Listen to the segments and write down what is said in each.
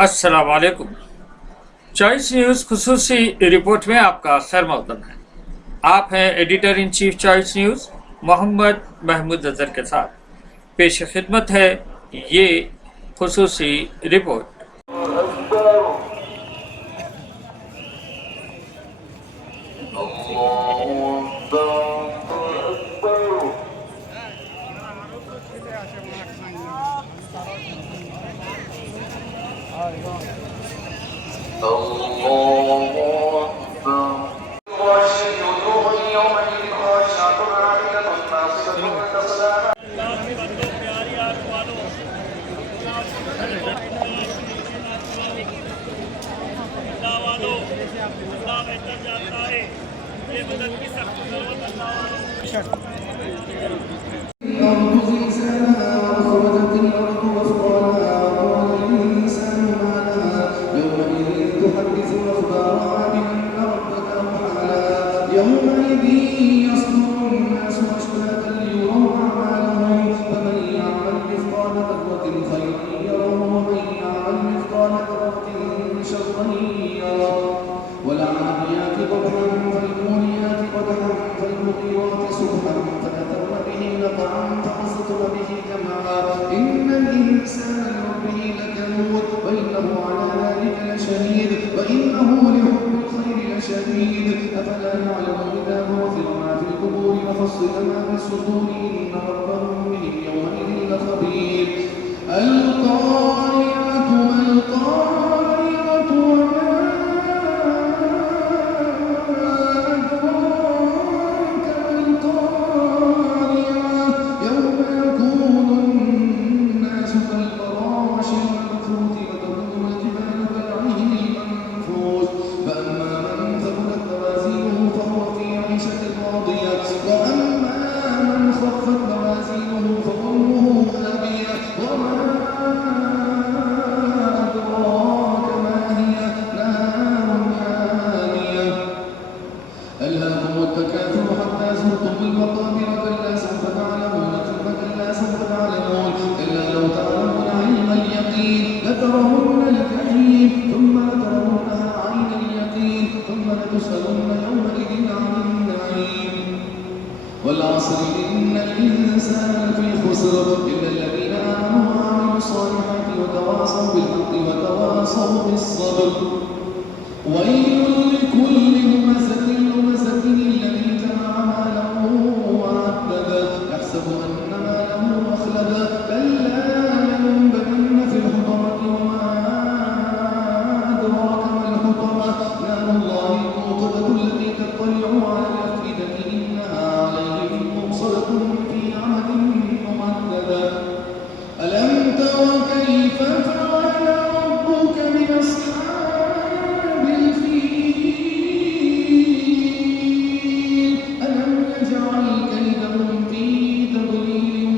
अस्सलाम वालेकुम। Choice news खुसूसी रिपोर्ट में आपका खैर मकदम है। आप हैं editor in chief Choice News Mohammad Mahmood Azhar के साथ। पेश खिदमत है ये खुसूसी रिपोर्ट। ये मदद की सख्त जरूरत अल्लाह يومئذ يصدر الناس أشتاتا ليروا أعمالهم فمن يعمل مثقال ذرة خيرا يره ومن يعمل مثقال ذرة شرا يره والعاديات ضبحا فالموريات قدحا فالمغيرات صبحا فأثرن به نقعا فوسطن به جمعا إن الإنسان لربه لكنود وإنه على ذلك لشهيد وإنه لحب الخير لشديد أفلا يعلم إذا بعثر ما في القبور وحصل ما في الصدور إن ربهم بهم يومئذ لخبير القارعة ما القارعة وما أدراك ما القارعة يوم يكون الناس كالفراش المبثوث وتكون الجبال كالعهن المنفوش فأما من ثقلت موازينه فهو في عيشة راضية وأما من خفت موازينه فأمه هاوية وما أدراك ما هي نار حامية ألهاكم التكاثر حتى زرتم المقابر كلا سوف تعلمون ثم كلا سوف تعلمون كلا لو تعلمون علم اليقين لترون الجحيم ثم لترونها عين اليقين ثم لتسألن يومئذ عن النعيم والعصر إن الإنسان لفي خسر إلا الذين آمنوا وعملوا الصالحات وتواصوا بالحق وتواصوا بالصبر ويل لكل همزة لمزة الذي جمع ماله وعدده يحسب أن ماله أخلده كلا لينبذن في الحطمة وما أدراك ما الحطمة نار الله الموقدة التي تطلع على الأفئدة إنها عليهم موصلة في عمد ممددة ألم تر كيف فعل ربك بأصحاب الفيل ألم يجعل كيدهم في تضليل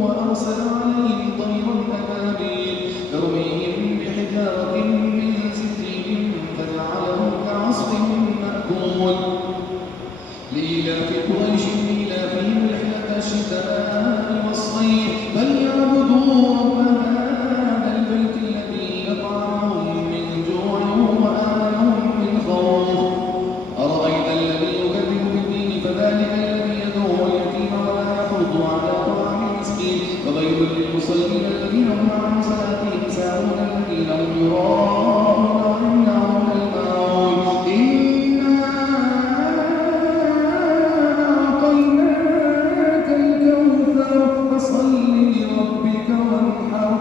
وأرسل عليهم طيرا أبابيل ترميهم بحجارة من سجيل فجعلهم كعصف مأكول لإيلاف قريش إيلافهم رحلة الشتاء والصيف فليعبدوا رب هذا البيت الذي أطعمهم من جوع وآمنهم من خوف أرأيت الذي يكذب بالدين فذلك الذي يدعو اليتيم ولا يحض على طعام المسكين فويل للمصلين الذين هم عن صلاتهم ساهون الذين هم يراءون ويمنعون الماعون إنا أعطيناك الكوثر فصل لربك وانحر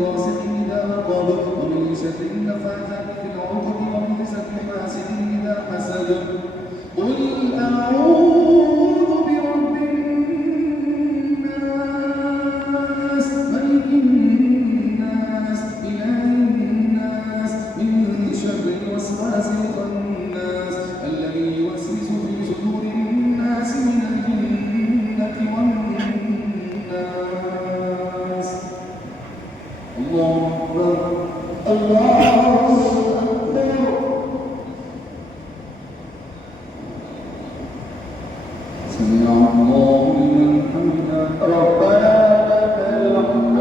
غاسق إذا وقب ومن شر النفاثات في العقد ومن شر حاسد إذا حسد قل أعوذ برب الناس ملك الناس إله الناس من شر الوسواس الخناس الذي يوسوس في صدور الناس من الجنة والناس الله أكبر الله أكبر سمع الله لمن حمده ربنا لك الحمد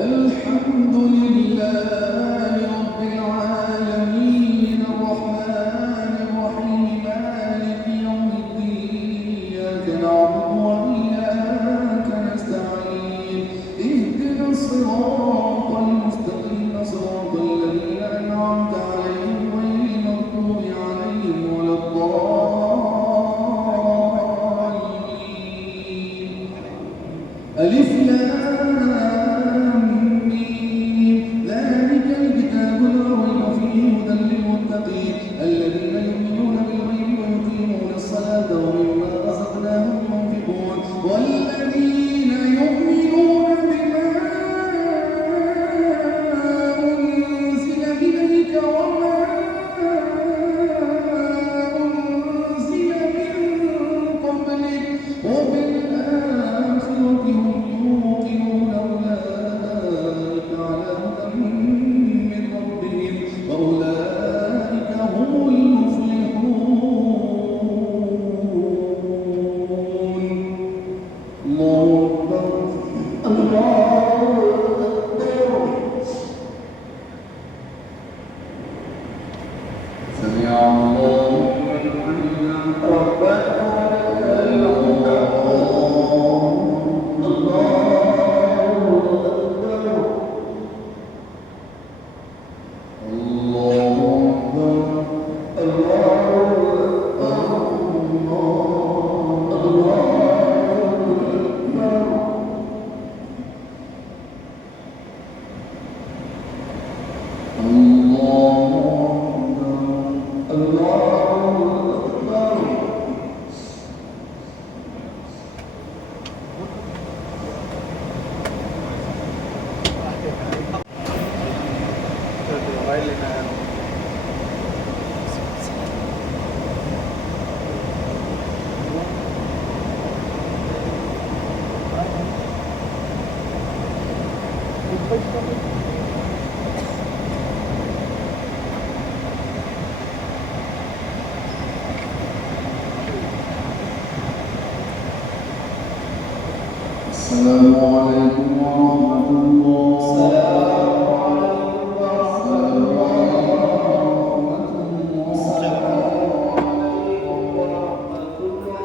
الحمد لله رب العالمين الرحمن الرحيم مالك يوم الدين إياك نعبد وإياك نستعين اهدنا الصراط المستقيم صراط الذين أنعمت عليهم غير المغضوب عليهم ولا الضالين ألف لام ميم ذلك الكتاب لا ريب فيه هدى للمتقين الذين يؤمنون بالغيب ويقيمون الصلاة ومما رزقناهم ينفقون والذين يؤمنون بما أنزل إليك وما أنزل من قبلك وبالآخرة هم يوقنون أولئك على هدى من ربهم وأولئك هم المفلحون الله أكبر الله أكبر سمع الله لمن حمده ربنا لك الحمد السلام عليكم ورحمة الله. السلام عليكم ورحمة الله. السلام عليكم ورحمة الله.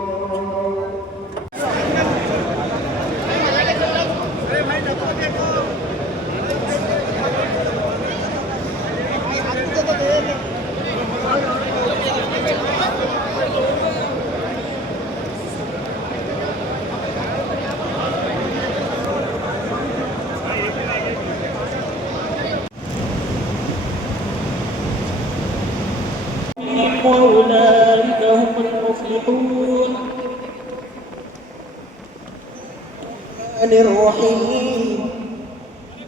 وأولئك هم المفلحون. الرحيم.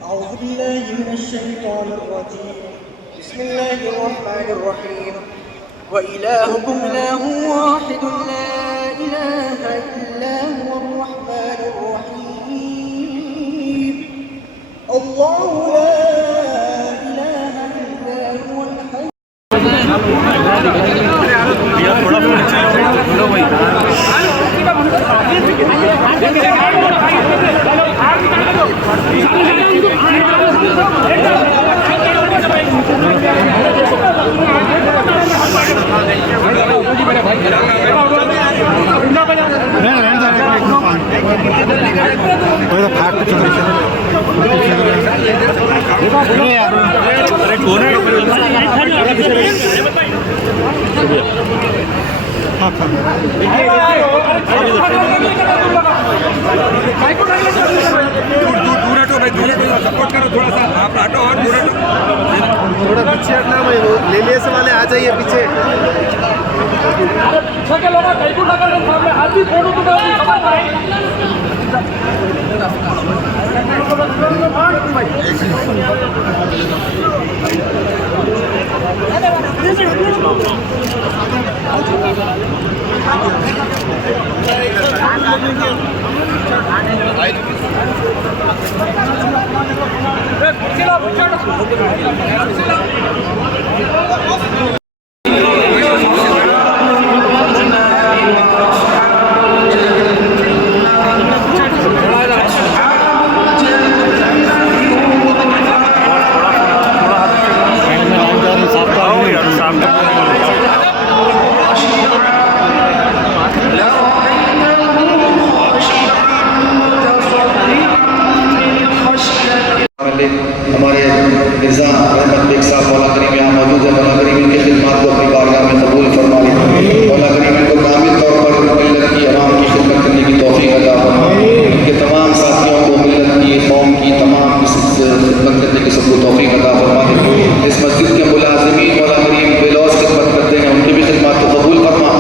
أعوذ بالله من الشيطان الرجيم. بسم الله الرحمن الرحيم. وإلهكم إله واحد لا إله إلا هو الرحمن الرحيم. الله لا إله إلا هو الحي. थोड़ा पीछे हटना भाई, वो लेलियस वाले आ जाइए पीछे। हमारे निज़ाम रहमत बेग साहब मौला करीम यहाँ मौजूद है। मौला करीम इनकी खिदमत को अपनी बारगाह में कबूल फरमा ले। मौला करीम इनको कामिल तौर पर मिल्लत की अवाम की खिदमत करने की तौफीक अता फरमा। इनके तमाम साथियों को मिल्लत की, कौम की तमाम खिदमत करने की सबको तौफीक अता फरमा दे। इस मस्जिद के मुलाजिमीन मौला करीम बेलौस खिदमत करते हैं, उनकी भी खिदमत को कबूल फरमा,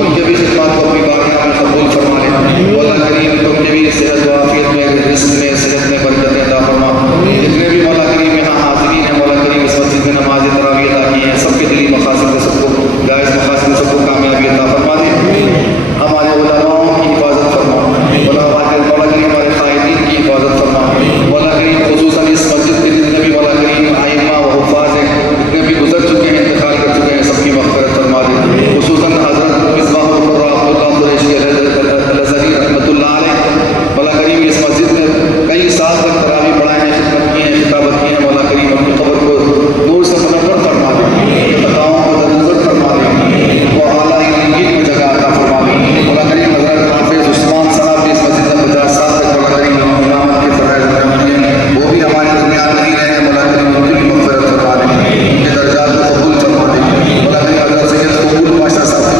उनके भी खिदमत को अपनी बारगाह में कबूल फरमा ले। मौला करीम उनके भी सेहत व आफियत में, रिज़्क़ में, सेहत में बरकत अता फरमा। जितने भी मौला करीम यहाँ हाज़रीन हैं, मौला करीम इस मस्जिद में नमाज तरावी अदा की है, सबके दिली मकासद में सबको जायज़ मकासद में सबको कामयाबी अता फरमा दे। हमारे उलमाओं की हिफाजत फरमा, मौला करीम हमारे क़ाइदीन की हिफाजत फरमा। मौला करीम ख़ुसूसन इस मस्जिद के जितने भी मौला करीम आइम्मा व हुफ़ाज़ हैं, जितने भी गुजर चुके हैं, इंतकाल कर चुके हैं, सबकी मग़फ़िरत फरमा दे। ख़ुसूसन हज़रत मिसबाहुल क़ुर्रा अब्दुल्लाह कुरैशी अल-अज़हरी रहमतुल्लाह अलैह, मौला करीम इस मस्जिद में कई साल तक तरावी पढ़ाए हैं, खिदमत की है, खिताबत की है। मौला करीम अपनी क़ब्र को नूर से मुनव्वर फरमा दे, खताओं को दरगुज़र फरमा दे, वो आला इल्मीयत में जगह अता फरमा दे। मौला करीम हज़रत हाफ़िज़ उस्मान साहब भी इस मस्जिद में 50 साल तक मौला करीम इमामत के फ़रज़ अदा किए हैं, वो भी हमारे दरमियान नहीं रहे हैं। मौला करीम उनकी भी मग़फ़िरत फरमा दे, उनके दर्जात को कबूल फरमा दे। मौला करीम हज़रत सैयद कबूल पाशा साहब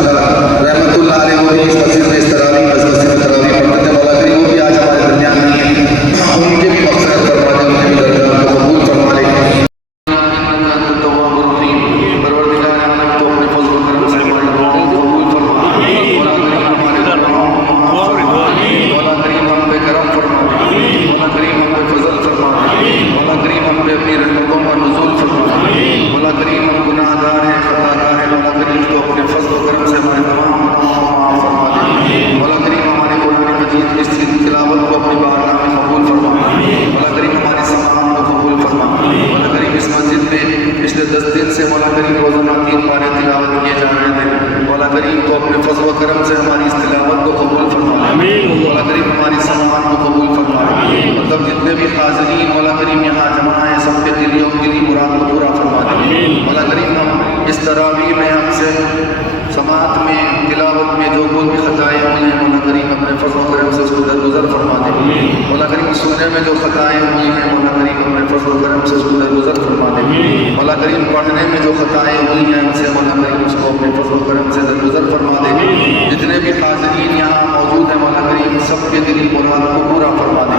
रहमतुल्लाह अलैह, वो भी इस मस्जिद में इस तरावी पढ़ते थे। मौला करीम वो भी आज हमारे दरमियान नहीं है, उनके भी मग़फ़िरत फरमा दे, उनके भी दर्जात को कबूल फरमा ले। परवरदिगार आलम तो अपने फज़्ल व करम से हमारी दुआओं को कबूल फरमा। मौला करीम हमारे गुनाहों को माफ़ फरमा। मौला करीम हम पे करम फरमा। मौला करीम हम पे फज़ल फरमा। मौला करीम हम पे अपनी रहमतों का नुज़ूल फरमा। मौला करीम हम गुनाहगार हैं, खताकार हैं, मौला करीम तो अपने फज़्ल व करम से हमारे तमाम गुनाहों को माफ़ फरमा दे। मौला करीम हमारे कुरान मजीद की इस तिलावत को अपनी बारगाह में कबूल फरमा। मौला करीम हमारी समाअत को कबूल फरमा। मौला करीम इस मस्जिद में पिछले 10 दिन से मौला करीम रोज़ाना 3 पारे तिलावत किए जा रहे थे। मौला करीम तो अपने फज़्ल व करम से हमारी इस तिलावत को कबूल फरमा। मौला करीम हमारी समाअत को कबूल फरमा। मतलब जितने भी हाज़रीन मौला करीम यहाँ जमा हैं, सबके दिलियों दिली मुराद को पूरा फरमा दे। मौला करीम हम इस तरावी में हमसे समाअत में तिलावत में जो कोई भी ख़ताएँ हुई हैं, मौला करीम अपने फज़्ल व करम से उसको दरगुज़र फरमा दे। मौला करीम सुनने में जो ख़ताएँ हुई हैं, मौला करीम अपने फज़्ल व करम से उसको दरगुज़र फरमा दे। मौला करीम पढ़ने में जो ख़ताएँ हुई हैं, उनसे मौला करीम उसको अपने फज़्ल व करम से दरगुज़र फरमा दे। जितने भी हाज़रीन यहाँ मौजूद हैं, मौला करीम सबके दिली मुराद को पूरा फरमा दे।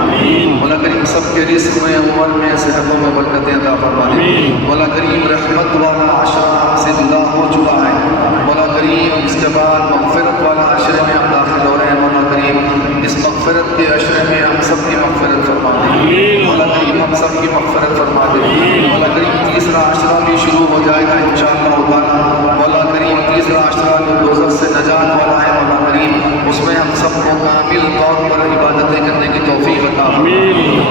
मौला करीम सबके रिज़्क़ में, उम्र में, सेहतों में बरकतें अता फरमा दे। मौला करीम रहमत वाला अशरा हमसे जुदा हो चुका है। मौला करीम इसके बाद मग़फ़िरत वाला अशरे में हम दाखिल हो रहे हैं। मौला करीम इस मग़फ़िरत के अशरे में हम सब की मग़फ़िरत फरमा दे। मौला करीम हम सब की मग़फ़िरत फरमा दे। मौला करीम तीसरा अशरा भी शुरू हो जाएगा इंशाअल्लाह ताला। मौला करीम तीसरा अशरा जो दोज़ख से नजात वाला है, मौला करीम उसमें हम सबको कामिल तौर पर इबादतें करने की तौफ़ीक़ अता फरमा।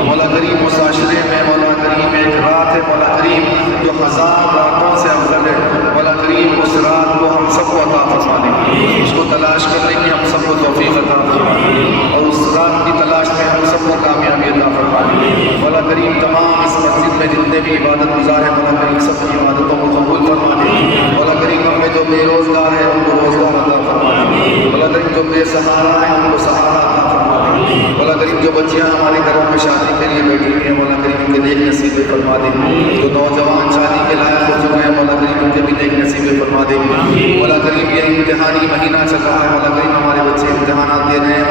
मौला करीम उस अशरे में मौला करीम एक रात है मौला करीम जो 1000 रातों से अफज़ल है। मौला करीम उस रात को हम सबको अता फरमा दे, उसको तलाश करने की हम सबको तौफ़ीक़ अता फरमा और उस रात की तलाश में हम सबको कामयाबी अता फरमा दे। کریم تمام اس مسجد میں جتنے بھی عبادت گزار ہیں مولا کریم سب کی عبادتوں کو قبول فرما دے. مولا کریم ہم میں جو بے روزگار ہے ان کو روزگار عطا فرما دے. مولا کریم جو بے سہارا ہے ان کو سہارا عطا فرما دے. مولا کریم جو بچیاں ہمارے گھروں میں شادی کے لیے بیٹھی ہوئی ہیں مولا کریم ان کے نیک نصیبیں فرما دے. جو نوجوان شادی کے لائق ہو چکے ہیں مولا کریم ان کے بھی نیک نصیبیں فرما دے. مولا کریم یہ امتحانی مہینہ چل رہا ہے مولا کریم ہمارے بچے امتحانات دے رہے ہیں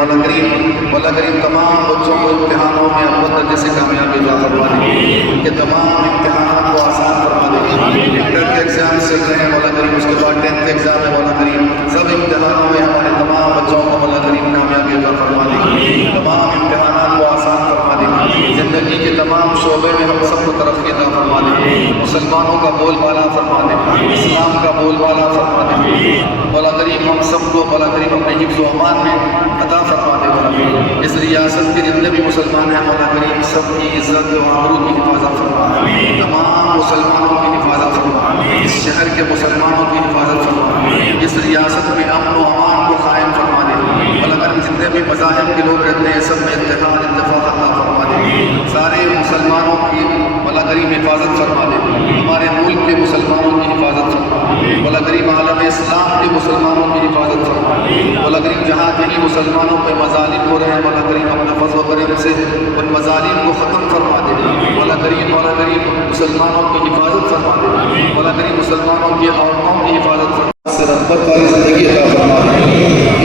مولا کریم تمام بچوں کو امتحانوں میں اول درجے سے کامیابی عطا فرما دے. ان کے تمام امتحانات کو آسان فرما دے. انٹر کے ایگزام چل رہے ہیں مولا کریم اس کے بعد 10th ایگزام ہے مولا کریم سب امتحانوں میں ہمارے تمام بچوں کو مولا کریم کامیابی عطا فرما دے. تمام امتحانات کو آسان فرما دے. زندگی کے تمام شعبے میں ہم سب کو ترقی عطا فرما دے. مسلمانوں کا بول بالا فرما دے. اسلام کا بول بالا فرما دے. مولا کریم ہم سب کو مولا کریم اپنے حفظ و امان میں عطا فرما دے. مولا کریم اس ریاست کے جتنے بھی مسلمان ہیں مولا کریم سب کی عزت و آبرو کی حفاظت فرما. تمام مسلمانوں کی حفاظت فرما. اس شہر کے مسلمانوں کی حفاظت فرما. اس ریاست میں امن و امان کو قائم فرما دے. مولا کریم جتنے بھی مذاہب کے لوگ رہتے ہیں سب میں اتحاد اتفاق عطا فرما دے. سارے مسلمانوں کی مولا کریم حفاظت فرما دے. ہمارے ملک کے مسلمانوں کی حفاظت فرما. مولا کریم عالم اسلام کے مسلمانوں کی حفاظت فرما. مولا کریم جہاں کہیں مسلمانوں پہ مظالم ہو رہے ہیں مولا کریم اپنے فضل و کرم سے ان مظالم کو ختم فرما دے. مولا کریم مسلمانوں کی حفاظت فرما دے. مولا کریم مسلمانوں کی عورتوں کی حفاظت فرما سے رغبت والی زندگی عطا فرما دے.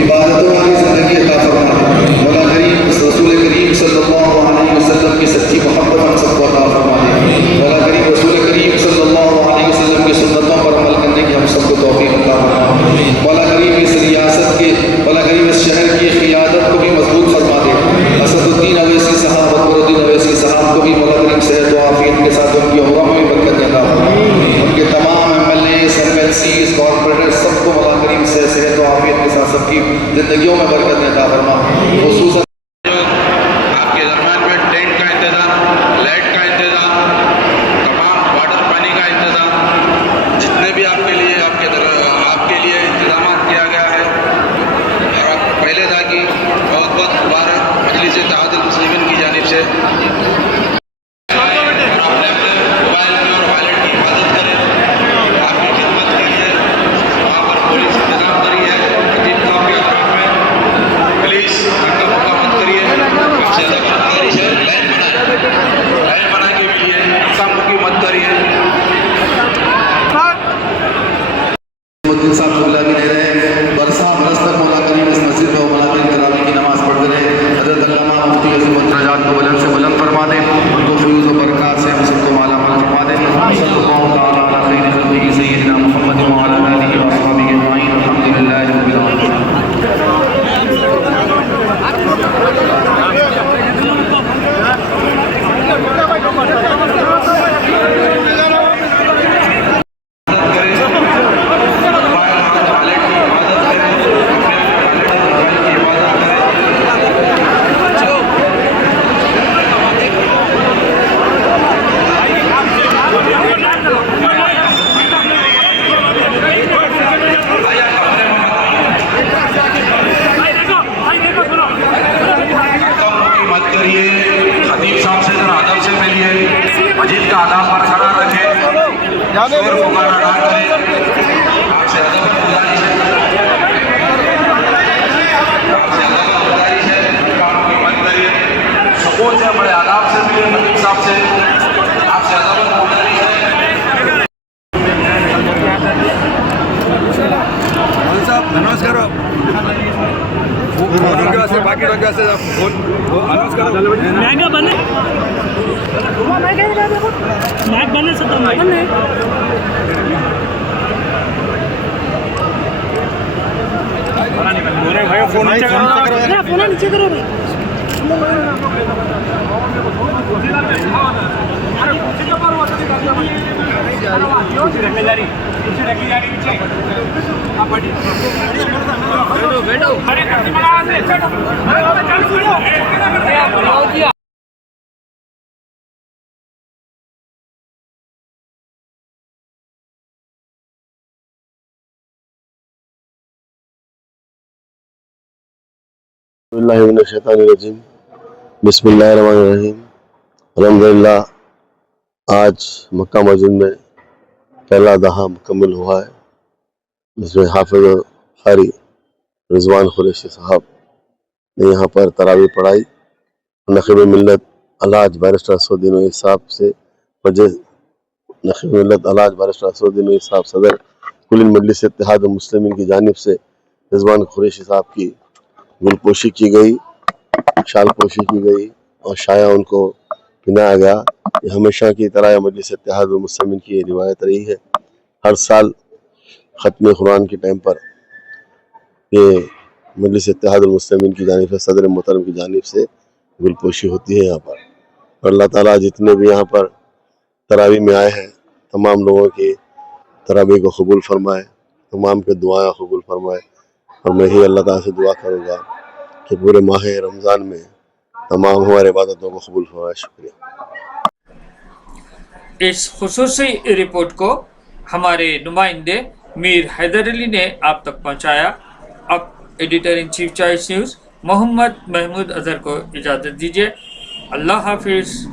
عبادتوں والی زندگی عطا فرما دے. مولا کریم رسول کریم صلی اللہ علیہ وسلم کی سچی محبت ہم سب کو عطا فرما دے. مولا کریم رسول کریم صلی اللہ علیہ وسلم کی سنتوں پر عمل کرنے کی ہم سب کو توفیق عطا فرما دے. مولا کریم اس ریاست کے مولا کریم اس شہر کی قیادت کو بھی مضبوط فرما دے. اسد الدین اویسی صاحب اکبر الدین اویسی صاحب کو بھی مولا کریم صحت و عافیت کے ساتھ ان کی عمروں میں بھی برکت عطا فرما. ان کے تمام MLAs MLCs کارپوریٹر سب کو مولا کریم سے صحت و عافیت کے ساتھ سب کی زندگیوں میں برکت عطا فرما. خصوصاً آپ کے درمیان میں ٹینٹ کا انتظام لائٹ کا انتظام تمام واٹر پانی کا انتظام جتنے بھی آپ کے لیے انتظامات کیا گیا ہے. اور آپ پہلے تھا کہ بہت بہت مبارک مجلس اتحاد المسلمین کی جانب سے. اپنے موبائل میں اور والٹ کی حفاظت کریں. آپ کی خدمت کے لیے وہاں پر پولیس انتظام کری ہے. مزید کافی اطراف میں پولیس کا مقامت کریے. آپ سے زیادہ گزارش ہے لائن بنا کے ملیے. کام کی مت کریے. الدین صاحب قبلہ بھی دے رہے ہیں. برسا برس تک مولا کریم اس مسجد میں مولا کریم تراویح کی نماز پڑھتے رہے. حضرت علامہ مفتی عظیم الدرجات کو بلند سے بلند فرما دے. ان کو فیوز و برکات سے ہم سب کو مالا مال فرما دے. صلی اللہ تعالیٰ علی خیر خلقہ سیدنا محمد وعلی آلہ واصحابہ اجمعین. الحمدللہ رب العالمین. خطیب صاحب سے ذرا ادب سے ملیے. مسجد کا آداب برقرار رکھیں. شور پکارا نہ کریں. آپ سے ادب گزارش ہے کام کی مت کریے. سکون سے بڑے آداب سے ملیے. خطیب صاحب سے آپ سے ادب گزارش ہے. صاحب اناؤنس کرو. باقی رنگ سے اناؤنس کرو. مائک بند ہے سب مائک بند ہے. فون نیچے کرو بھائی. اللہ من الشیطان الرجیم. بسم اللہ الرحمن الرحیم. الحمدللہ آج مکہ مسجد میں پہلا دہا مکمل ہوا ہے، جس میں حافظ قاری رضوان قریشی صاحب نے یہاں پر تراویح پڑھائی۔ نقیب ملت الحاج بیرسٹر اسدالدین اویسی صاحب سے وجہ نقیب ملت الحاج بیرسٹر اسدالدین اویسی صاحب صدر کل مجلس اتحاد المسلمین کی جانب سے رضوان قریشی صاحب کی گل پوشی کی گئی، شال پوشی کی گئی اور شایہ ان کو پہنایا گیا۔ یہ ہمیشہ کی طرح مجلس اتحاد المسلمین کی یہ روایت رہی ہے، ہر سال ختم قرآن کے ٹائم پر یہ مجلس اتحاد المسلمین کی جانب سے صدر محترم کی جانب سے گل پوشی ہوتی ہے یہاں پر۔ اور اللہ تعالیٰ جتنے بھی یہاں پر تراویح میں آئے ہیں تمام لوگوں کی تراویح کو قبول فرمائے، تمام کے دعائیں قبول فرمائے، اور میں ہی اللہ تعالیٰ سے دعا کروں گا کہ پورے ماہ رمضان میں تمام ہمارے عبادتوں کو قبول فرمائے۔ شکریہ۔ اس خصوصی رپورٹ کو ہمارے نمائندے میر حیدر علی نے آپ تک پہنچایا۔ اب ایڈیٹر ان چیف چوائس نیوز محمد محمود اظہر کو اجازت دیجیے۔ اللہ حافظ۔